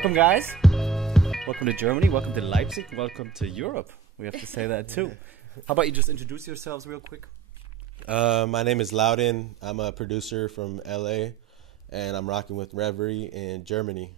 Welcome, guys. Welcome to Germany. Welcome to Leipzig. Welcome to Europe. We have to say that too. How about you just introduce yourselves real quick? My name is Loudon. I'm a producer from LA, and I'm rocking with Reverie in Germany.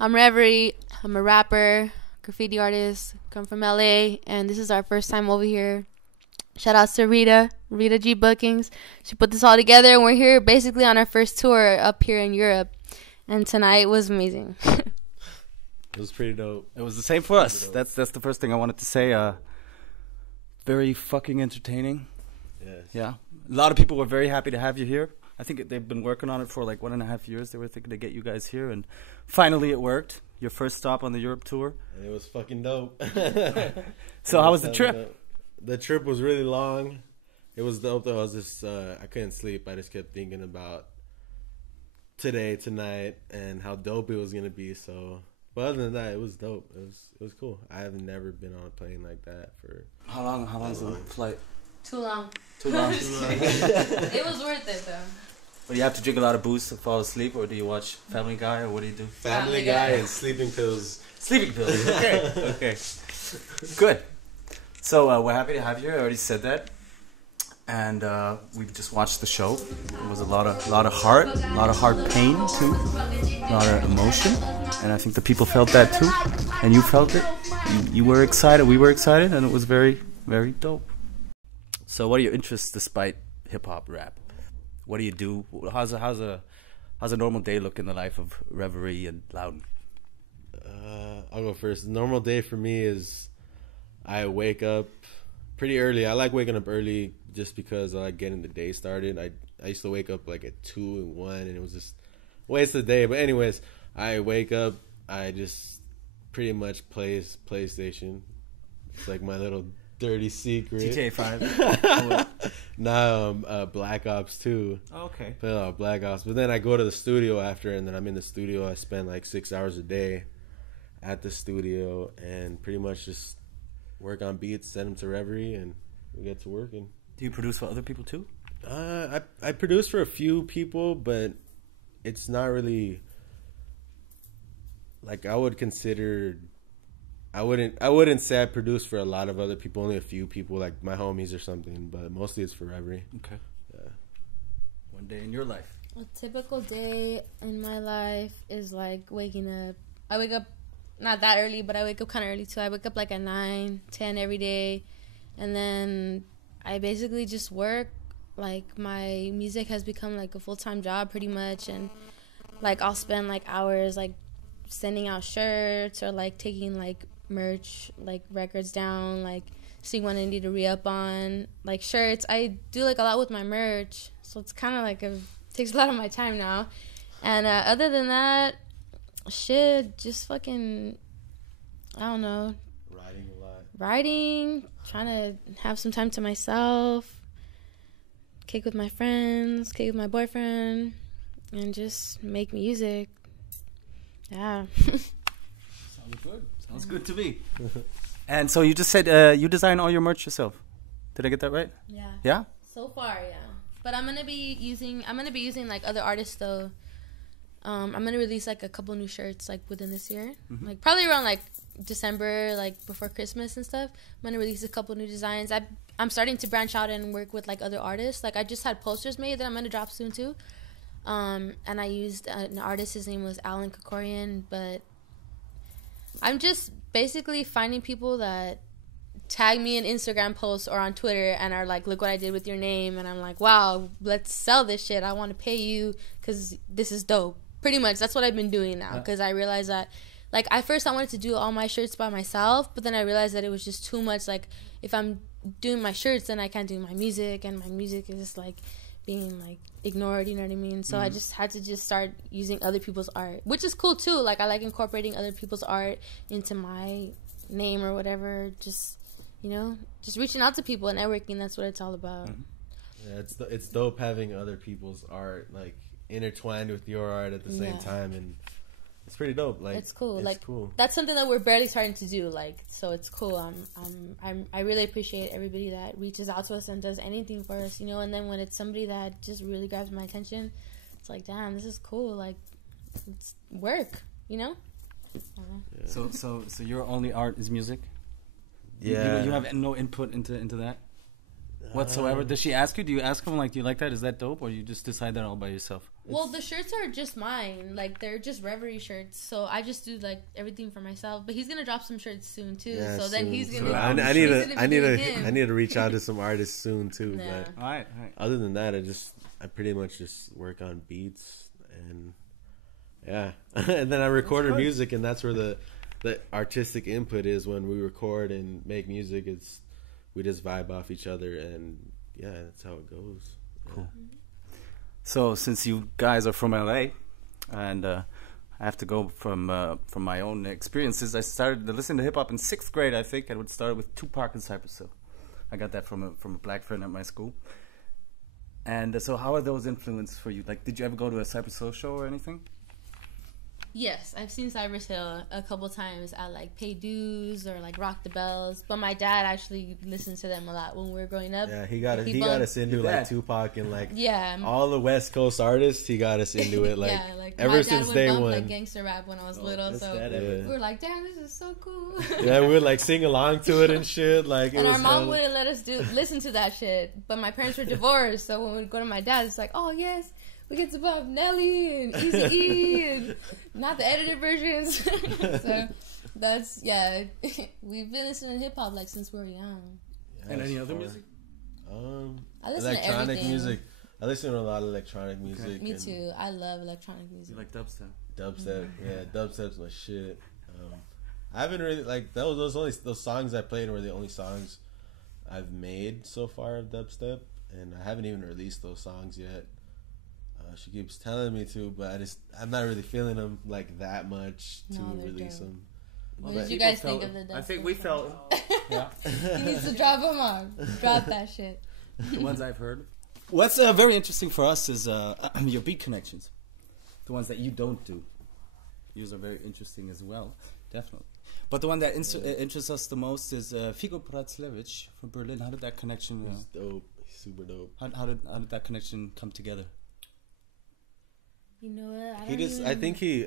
I'm Reverie. I'm a rapper, graffiti artist, come from LA, and this is our first time over here. Shout outs to Rita G Bookings. She put this all together, and we're here basically on our first tour up here in Europe. And tonight was amazing. It was pretty dope. It was the same for us. That's the first thing I wanted to say. Very fucking entertaining. Yes. Yeah. A lot of people were very happy to have you here. I think they've been working on it for like 1.5 years. They were thinking to get you guys here, and finally it worked. Your first stop on the Europe tour. And it was fucking dope. So how was the trip? The trip was really long. It was dope though. I was just I couldn't sleep. I just kept thinking about today, tonight, and how dope it was gonna be. So, but other than that, it was dope. It was cool. I have never been on a plane like that for. How long is the flight? Too long. Too long. It was worth it though. But you have to drink a lot of booze to fall asleep, or do you watch Family Guy, or what do you do? Family Guy and sleeping pills. Sleeping pills. Okay. Okay. Good. So we're happy to have you here. I already said that, and we just watched the show. It was a lot of heart, a lot of heart pain too, a lot of emotion, and I think the people felt that too, and you felt it. You were excited. We were excited, and it was very, very dope. So, what are your interests despite hip hop, rap? What do you do? How's a normal day look in the life of Reverie and Loudon? I'll go first. Normal day for me is I wake up pretty early. I like waking up early just because I like getting the day started. I used to wake up like at 2 and 1, and it was just waste of the day. But anyways, I wake up. I just pretty much play PlayStation. It's like my little dirty secret. GTA 5. Now Black Ops 2. Oh, okay. Play a lot of Black Ops. But then I go to the studio after, and then I'm in the studio. I spend like 6 hours a day at the studio and pretty much just work on beats, send them to Reverie, and we get to working. Do you produce for other people too? I produce for a few people, but it's not really like I would consider. I wouldn't say I produce for a lot of other people. Only a few people, like my homies or something. But mostly it's for Reverie. Okay. Yeah. One day in your life. A typical day in my life is like waking up. I wake up not that early, but I wake up kind of early too. I wake up like at 9, 10 every day, and then I basically just work. Like my music has become like a full-time job pretty much, and like I'll spend like hours like sending out shirts or like taking like merch, like records down, like seeing what I need to re-up on, like shirts. I do like a lot with my merch, so it's kind of like takes a lot of my time now. And other than that, shit, just fucking, I don't know. Writing a lot. Writing, trying to have some time to myself, kick with my friends, kick with my boyfriend, and just make music. Yeah. Sounds good. Sounds good to me. And so you just said you design all your merch yourself. Did I get that right? Yeah. Yeah? So far, yeah. But I'm gonna be using like other artists though. I'm gonna release like a couple new shirts like within this year, like probably around like December, like before Christmas and stuff. I'm gonna release a couple new designs. I'm starting to branch out and work with like other artists. Like I just had posters made that I'm gonna drop soon too. And I used an artist. His name was Alan Kokorian. But I'm just basically finding people that tag me in Instagram posts or on Twitter and are like, look what I did with your name. And I'm like, wow, let's sell this shit. I want to pay you because this is dope. Pretty much that's what I've been doing now, because I realized that, like, at first I wanted to do all my shirts by myself, but then I realized that it was just too much. Like, if I'm doing my shirts, then I can't do my music, and my music is just like being like ignored, you know what I mean? So I just had to just start using other people's art, which is cool too. Like, I like incorporating other people's art into my name or whatever. Just, you know, just reaching out to people and networking. That's what it's all about. Yeah, it's dope having other people's art like intertwined with your art at the same time, and it's pretty dope. Like, it's cool. It's like cool. That's something that we're barely starting to do. Like, so it's cool. I really appreciate everybody that reaches out to us and does anything for us, you know. And then when it's somebody that just really grabs my attention, it's like, damn, this is cool. Like, it's work, you know. Yeah. So your only art is music. Yeah. You have no input into that whatsoever. Does she ask you? Do you ask him like, do you like that? Is that dope? Or you just decide that all by yourself? Well, the shirts are just mine. Like, they're just Reverie shirts. So I just do, like, everything for myself. But he's going to drop some shirts soon, too. Yeah, so soon. then he's going to... I need to reach out to some artists soon, too. Yeah. But All right. other than that, I pretty much just work on beats and... Yeah. And then I record our music, and that's where the artistic input is. When we record and make music, we just vibe off each other, and yeah, that's how it goes. Cool. So since you guys are from LA, and I have to go from my own experiences, I started to listen to hip hop in 6th grade. I think I would start with Tupac and Cypress Hill. I got that from a black friend at my school. And so, how are those influences for you? Like, did you ever go to a Cypress Hill show or anything? Yes, I've seen Cypress Hill a couple times at, like, Pay Dues or, like, Rock the Bells. But my dad actually listened to them a lot when we were growing up. Yeah, he got us into, like, Tupac and, like, all the West Coast artists. He got us into it, like, yeah, like ever since day one. Like, gangster rap when I was little, so we were like, damn, this is so cool. Yeah, we would, like, sing along to it and shit. Like, and our mom wouldn't let us listen to that shit. But my parents were divorced, so when we'd go to my dad, it's like, oh, yes. We get to pop Nelly and Eazy-E and not the edited versions. So that's, we've been listening to hip hop like since we were young. Yeah, and any other music? I listen electronic to everything. music. I listen to a lot of electronic music. Okay. Me too. I love electronic music. You like dubstep? Dubstep, dubstep's my shit. I haven't really like those songs I played were the only songs I've made so far of dubstep, and I haven't even released those songs yet. She keeps telling me to, but I'm not really feeling them like that much to release them. What did you guys think of the dubstep? I think we felt. Yeah. He needs to drop them off. Drop that shit. The ones I've heard. What's very interesting for us is your beat connections. The ones that you don't do. Yours are very interesting as well, definitely. But the one that interests us the most is Figo Pratzlevich from Berlin. How did that connection? He's dope. He's super dope. How did that connection come together? You know what? I think he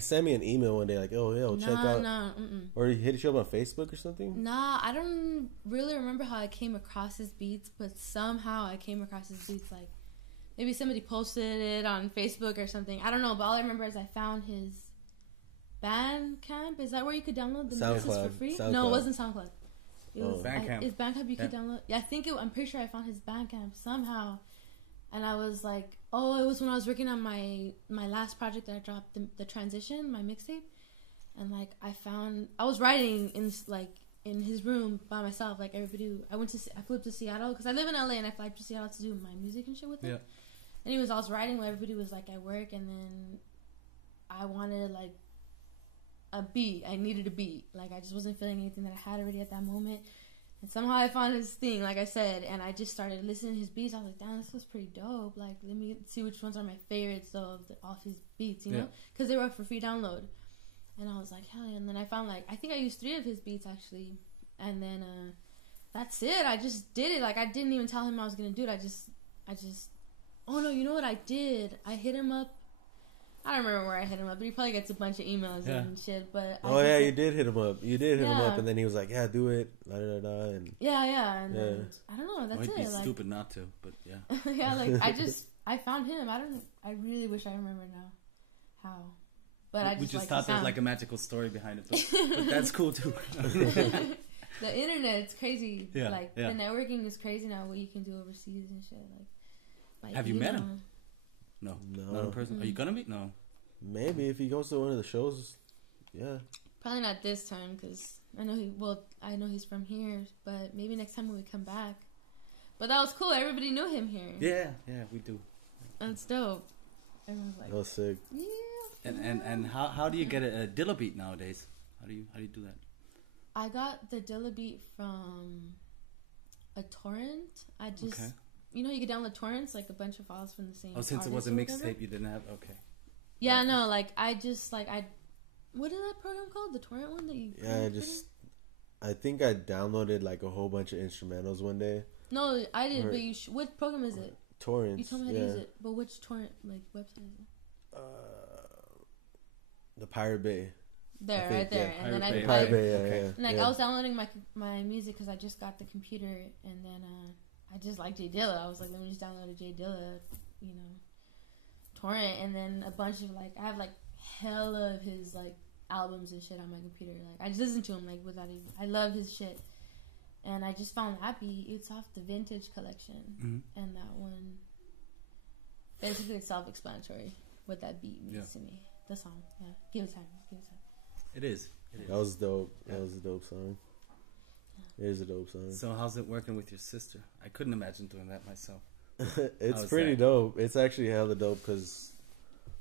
sent me an email one day like, oh, check out. Or he hit you up on Facebook or something? Nah, I don't really remember how I came across his beats, but somehow I came across his beats. Like, maybe somebody posted it on Facebook or something. I don't know, but all I remember is I found his Bandcamp. Is that where you could download the mixes for free? SoundCloud. No, it wasn't SoundCloud. It was Bandcamp. Is Bandcamp you could download? Yeah, I'm pretty sure I found his Bandcamp somehow. And I was like, it was when I was working on my last project that I dropped, the Transition, my mixtape. And, like, I was writing in his room by myself, like everybody. I flew up to Seattle, because I live in LA, and I flew up to Seattle to do my music and shit with it. Anyways, I was writing while everybody was, like, at work, and then I wanted, like, a beat. I needed a beat. Like, I just wasn't feeling anything that I had already at that moment. And somehow I found his thing, like I said, and I just started listening to his beats. I was like, damn, this was pretty dope. Like, let me see which ones are my favorites off his beats, you know? Because they were up for free download. And I was like, hell yeah. And then I found, I think I used 3 of his beats, actually. And then, that's it. I just did it. Like, I didn't even tell him I was going to do it. I just, oh, no, you know what I did? I hit him up. I don't remember where I hit him up, but he probably gets a bunch of emails and shit. But you did hit him up. You did hit him up, and then he was like, "Yeah, do it." And and I don't know. That's it. Might be like, stupid not to, but yeah. Yeah, like I found him. I really wish I remember now how. But we just thought there was like a magical story behind it, but that's cool too. The internet's crazy. Yeah, the networking is crazy now. What you can do overseas and shit. Like have you met him? No, not in person. Are you gonna meet? No. Maybe if he goes to one of the shows, yeah. Probably not this time, because I know he's from here, but maybe next time when we come back. But that was cool. Everybody knew him here. Yeah, we do. That's dope. Everyone's like, that was sick. Yeah. And how do you get a Dilla beat nowadays? How do you do that? I got the Dilla beat from a torrent. You know, you could download torrents, like a bunch of files from the same. Oh, since it was a mixtape, you didn't have. Okay. Yeah, no, what is that program called? The torrent one that you? Yeah, I think I downloaded like a whole bunch of instrumentals one day. No, I did, but what program is it? Torrents. You told me how to use it, but which torrent website is it? The Pirate Bay. There, think, right there. yeah. And then Pirate Bay. Pirate Bay, Okay. yeah. and like yeah. I was downloading my music because I just got the computer, and then I just like J Dilla. I was like, let me just download a J Dilla, torrent, and then a bunch of like I have like hella of his like albums and shit on my computer. Like I just listen to him like without even. I love his shit, and I just found that beat. It's off the Vintage collection, and that one basically it's self-explanatory what that beat means to me. The song, yeah. Give it time. It is. That was dope. Yeah. That was a dope song. It is a dope song. So how's it working with your sister? I couldn't imagine doing that myself. It's How's pretty that? dope. It's actually hella dope because,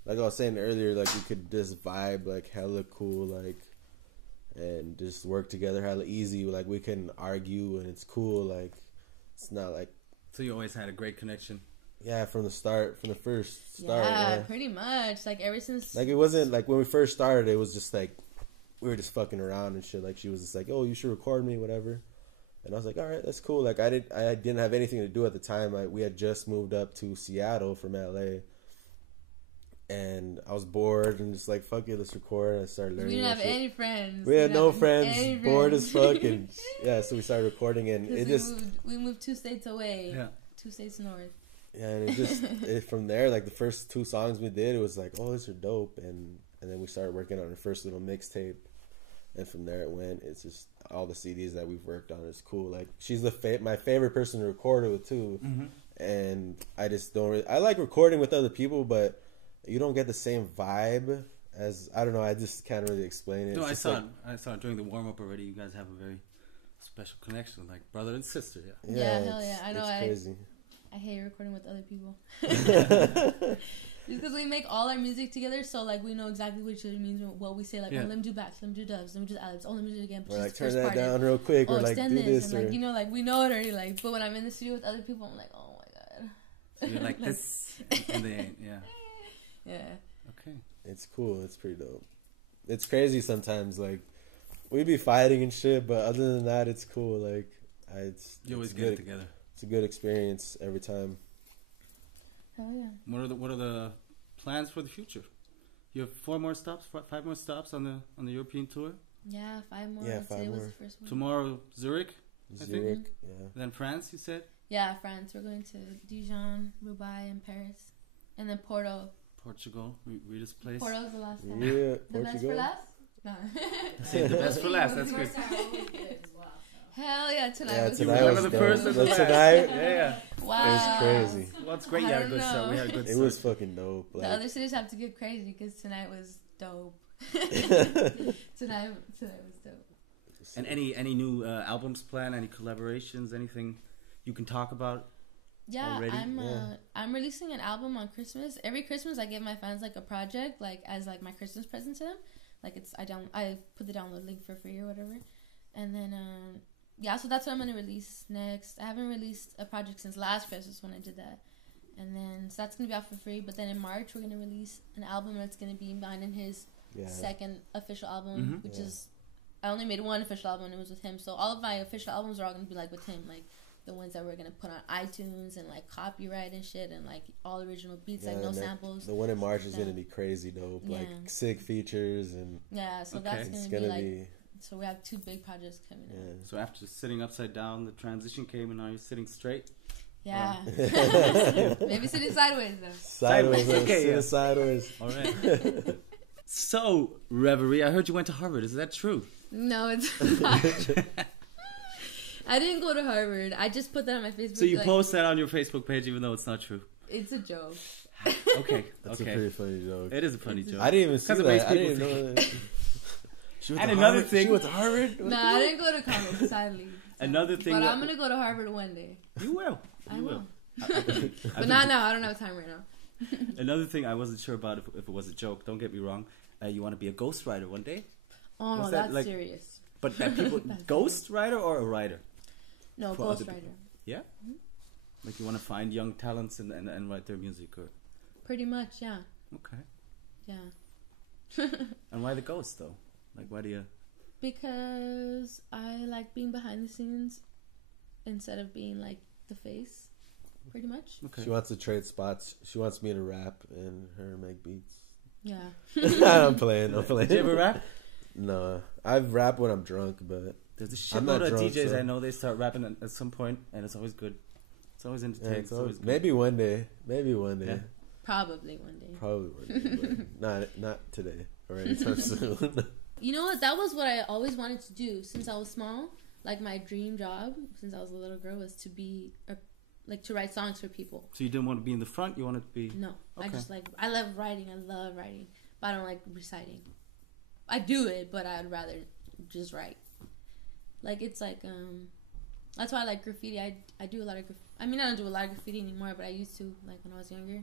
like I was saying earlier, like we could just vibe like hella cool, like, and just work together hella easy. Like we can argue and it's cool. Like it's not like. So you always had a great connection. Yeah, from the first start. Yeah, pretty much. Like ever since. Like it wasn't like when we first started. It was just like we were just fucking around and shit. Like she was just like, "Oh, you should record me, whatever." And I was like, "All right, that's cool." Like I didn't have anything to do at the time. We had just moved up to Seattle from LA, and I was bored and just like, "Fuck it, let's record." And I started learning. We didn't have that shit. any friends. We had no friends. Any Bored friends. as fuck, and yeah. So we started recording, and it just we moved 2 states away. Yeah. 2 states north. yeah, and it just from there, like the first 2 songs we did, it was like, "Oh, these are dope," and then we started working on our first little mixtape. And from there it went. It's just all the CDs that we've worked on is cool. Like she's my favorite person to record it with too. And I just don't. I like recording with other people, but you don't get the same vibe as I don't know. I just can't really explain it. No, It's I just saw like, it. I saw it during the warm up already. You guys have a very special connection, like brother and sister. Yeah. Yeah, hell yeah. I know. It's crazy. I hate recording with other people. Just because we make all our music together, so like we know exactly what each other means, what we say. Like, Yeah. oh, let me do backs, let me do dubs, let me do ad-libs, oh, let me do it again. Or like just turn first that part. down real quick, Oh, or like extend do this, this, and or like like we know it already. Like, but when I'm in the studio with other people, I'm like, oh my god. So you're like this, and they ain't. Yeah. Yeah. Okay. it's cool. It's pretty dope. It's crazy sometimes. Like we'd be fighting and shit, but other than that, it's cool. Like You always it's get it good. together. It's a good experience every time. Hell yeah. What are the plans for the future? You have 4 more stops, 5 more stops on the European tour. Yeah, 5 more. Yeah, Today 5 was more. the first one. Tomorrow Zurich, I think. Zurich, yeah. Then France. You said Yeah, France. We're going to Dijon, Roubaix, and Paris, and then Porto. Portugal. Rita's place. Porto's the last time. Yeah, The best for Portugal. last? No. Save the best for last. That's good. Hell yeah, tonight Yeah, was tonight one was of the dope. first and the But last. tonight, Yeah. Wow. it was crazy. Well, it's great. You I had a don't good start. know. We had a good It start. was fucking dope. The Like, other cities have to get crazy because tonight was dope. tonight was dope. And any new albums planned? Any collaborations? Anything you can talk about? Yeah, Already? I'm releasing an album on Christmas. Every Christmas, I give my fans like a project, like as like my Christmas present to them. Like I put the download link for free or whatever, and then yeah, so that's what I'm gonna release next. I haven't released a project since last Christmas when I did that, and then so that's gonna be out for free. But then in March we're gonna release an album that's gonna be mine and his yeah. second official album, Mhm. which Yeah. is I only made one official album and it was with him. So all of my official albums are all gonna be like with him, like the ones that we're gonna put on iTunes and like copyright and shit and like all original beats, like no and samples. The one in March is Yeah. gonna be crazy dope. Yeah. Like sick features and Yeah, so Okay. that's it's gonna, gonna be be. like. So we have 2 big projects coming Yeah. out. So after sitting upside down, the transition came, and now you're sitting straight. Yeah. Maybe sitting sideways though. Sideways, Okay, okay, yeah. sideways. All right. So Reverie, I heard you went to Harvard. Is that true? No, it's not. I didn't go to Harvard. I just put that on my Facebook. So you like, post that on your Facebook page, even though it's not true. It's a joke. Okay. That's okay. a pretty funny joke. It is a funny joke. I didn't even see Because it makes that. I didn't people know that. She went And to another Harvard? thing- She went to Harvard? No, I didn't go to college, sadly. Another thing But that- I'm gonna go to Harvard one day. You will. I You will. I But not now. I don't have time right now. Another thing I wasn't sure about if it was a joke. Don't get me wrong. You want to be a ghostwriter one day, Oh no, Was that, that's like- serious. but that people That's ghostwriter or a writer? No, for other ghostwriter. Yeah. Like you want to find young talents and write their music, or Pretty much, yeah. okay. Yeah. And why the ghost though? Like why do you? Because I like being behind the scenes instead of being like the face. pretty much. Okay. She wants to trade spots. She wants me to rap and her make beats. Yeah. I'm playing. Did you ever rap? No, I've rapped when I'm drunk, but There's a I'm shitload not of drunk, DJs so- I know they start rapping at some point, and it's always good. It's always entertaining. yeah, it's always good. maybe one day. Maybe one day. Yeah. Probably one day. Probably one day. But not today or anytime soon. You know what? That was what I always wanted to do since I was small. Like my dream job since I was a little girl was to be to write songs for people. So you didn't want to be in the front. You wanted to be. No, Okay. I love writing. But I don't like reciting. I do it, but I'd rather just write. Like it's like that's why I like graffiti. I do a lot of I mean, I don't do a lot of graffiti anymore, but I used to like when I was younger,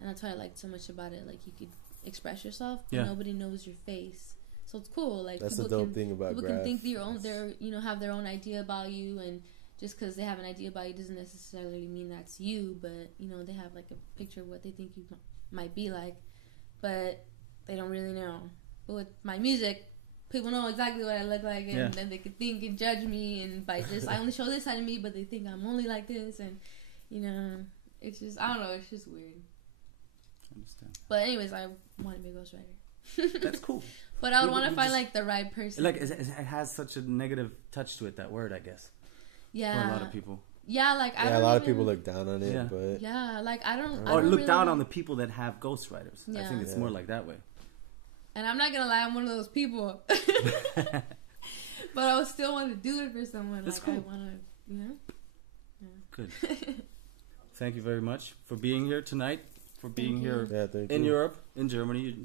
and that's why I liked so much about it. Like you could express yourself, but nobody knows your face, so it's cool. Like That's the dope thing about people graph. can think have their own idea about you, and just because they have an idea about you doesn't necessarily mean that's you. But they have like a picture of what they think you might be like, but they don't really know. But with my music, people know exactly what I look like, and then they could think and judge me, and by just I only show this side of me, but they think I'm only like this, and it's just I don't know, it's just weird. I understand. But anyways, I want to be a ghostwriter. That's cool. But I would want to find like the right person. Like it has such a negative touch to it. That word, I guess. Yeah. For a lot of people. Yeah, like I Yeah, don't a lot of even- people look down on it, Yeah. but Yeah, like I don't. Or look really down on the people that have ghostwriters. I Yeah. think it's Yeah. more like that way. And I'm not gonna lie, I'm one of those people. But I would still want to do it for someone. That's like cool. I want to, Good. Thank you very much for being here tonight. For being Thank you. here yeah, thank in you. Europe, in Germany,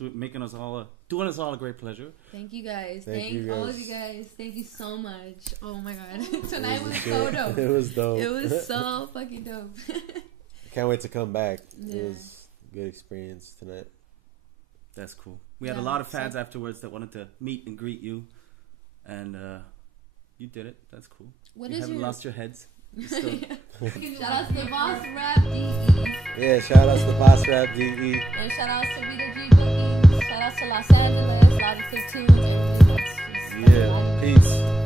making us all doing us all a great pleasure. Thank you guys. Thank you all guys. of you guys. Thank you so much. Oh my god, tonight was good. so dope. It was dope. It was so fucking dope. Can't wait to come back. Yeah. It was a good experience tonight. That's cool. We had a Yeah, lot of fans so- afterwards that wanted to meet and greet you, and you did it. That's cool. What you is haven't your? lost your heads. You're still, Shout out to the wasrap.de. Yeah, shout out to wasrap.de. And shout out to Guido G Booking. Shout out to Los Angeles, Latitude 2. Yeah, peace.